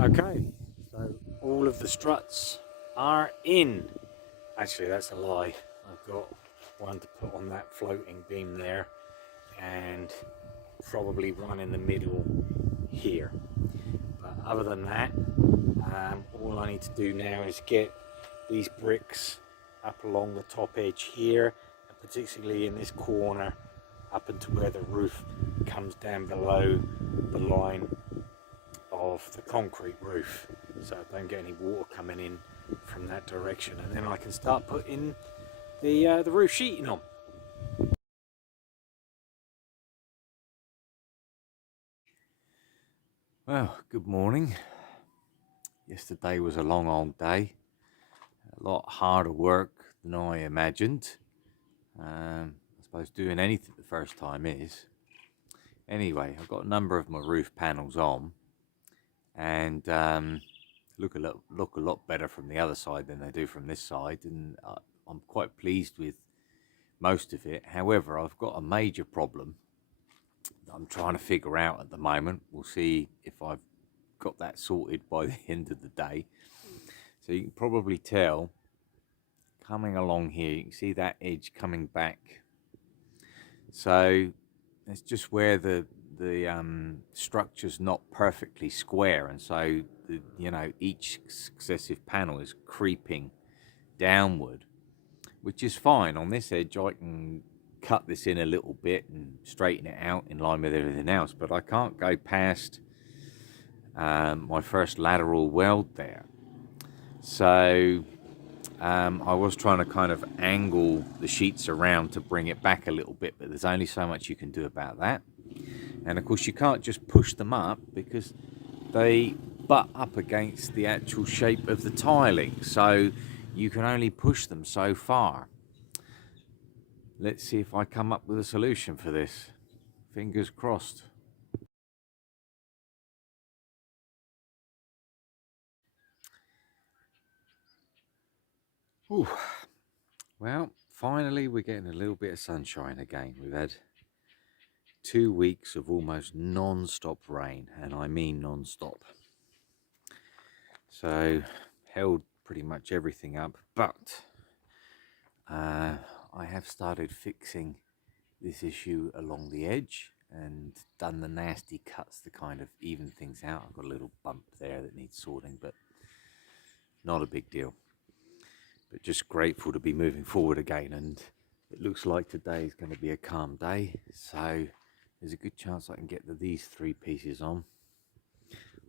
Okay, so all of the struts are in. Actually, that's a lie. I've got one to put on that floating beam there, and probably one in the middle here. But other than that, all I need to do now is get these bricks up along the top edge here, and particularly in this corner up into where the roof comes down below the line of the concrete roof, so I don't get any water coming in from that direction, and then I can start putting the roof sheeting on. Well, good morning. Yesterday was a long old day, a lot harder work than I imagined. I suppose doing anything the first time is. Anyway, I've got a number of my roof panels on, and look a lot better from the other side than they do from this side, and I'm quite pleased with most of it. However, I've got a major problem that I'm trying to figure out at the moment. We'll see if I've got that sorted by the end of the day. So you can probably tell, coming along here, you can see that edge coming back. So it's just where the structure's not perfectly square, and so each successive panel is creeping downward, which is fine. On this edge I can cut this in a little bit and straighten it out in line with everything else, but I can't go past my first lateral weld there. So I was trying to kind of angle the sheets around to bring it back a little bit, but there's only so much you can do about that. And of course you can't just push them up because they butt up against the actual shape of the tiling, so you can only push them so far. Let's see if I come up with a solution for this. Fingers crossed. Ooh. Well, finally we're getting a little bit of sunshine again. We've had 2 weeks of almost non-stop rain, and I mean non-stop. So held pretty much everything up, but I have started fixing this issue along the edge and done the nasty cuts to kind of even things out. I've got a little bump there that needs sorting, but not a big deal. But just grateful to be moving forward again, and it looks like today is going to be a calm day, so there's a good chance I can get these 3 pieces on.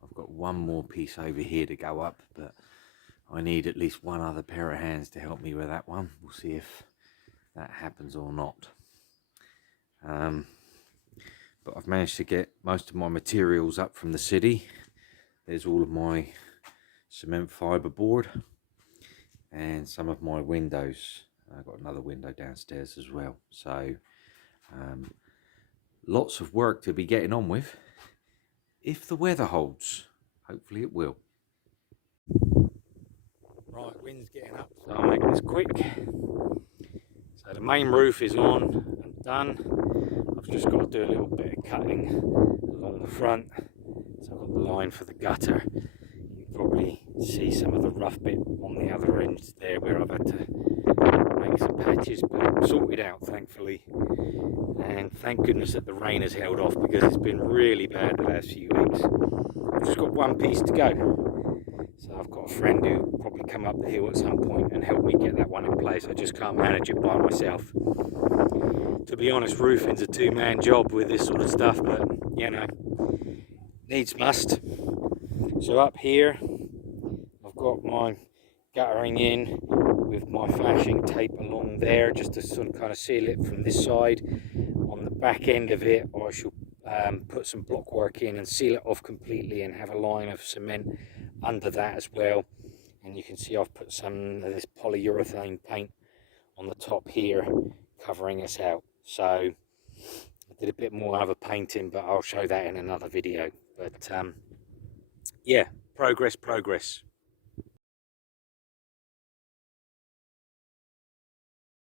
I've got one more piece over here to go up, but I need at least one other pair of hands to help me with that one. We'll see if that happens or not. But I've managed to get most of my materials up from the city. There's all of my cement fibre board and some of my windows. I've got another window downstairs as well. So lots of work to be getting on with, if the weather holds. Hopefully it will. Right, wind's getting up, so I'll make this quick. So the main roof is on and done. I've just got to do a little bit of cutting along the front. So I've got the line for the gutter. You can probably see some of the rough bit on the other end there where I've had to make some patches, but sorted out thankfully. And thank goodness that the rain has held off, because it's been really bad the last few weeks. I've just got one piece to go. So I've got a friend who will probably come up the hill at some point and help me get that one in place. I just can't manage it by myself. To be honest, roofing's a 2-man job with this sort of stuff, but needs must. So up here I've got my guttering in with my flashing tape along there, just to sort of kind of seal it from this side. On the back end of it I shall put some block work in and seal it off completely, and have a line of cement under that as well. And you can see I've put some of this polyurethane paint on the top here covering us out. So I did a bit more other painting, but I'll show that in another video. But yeah, progress.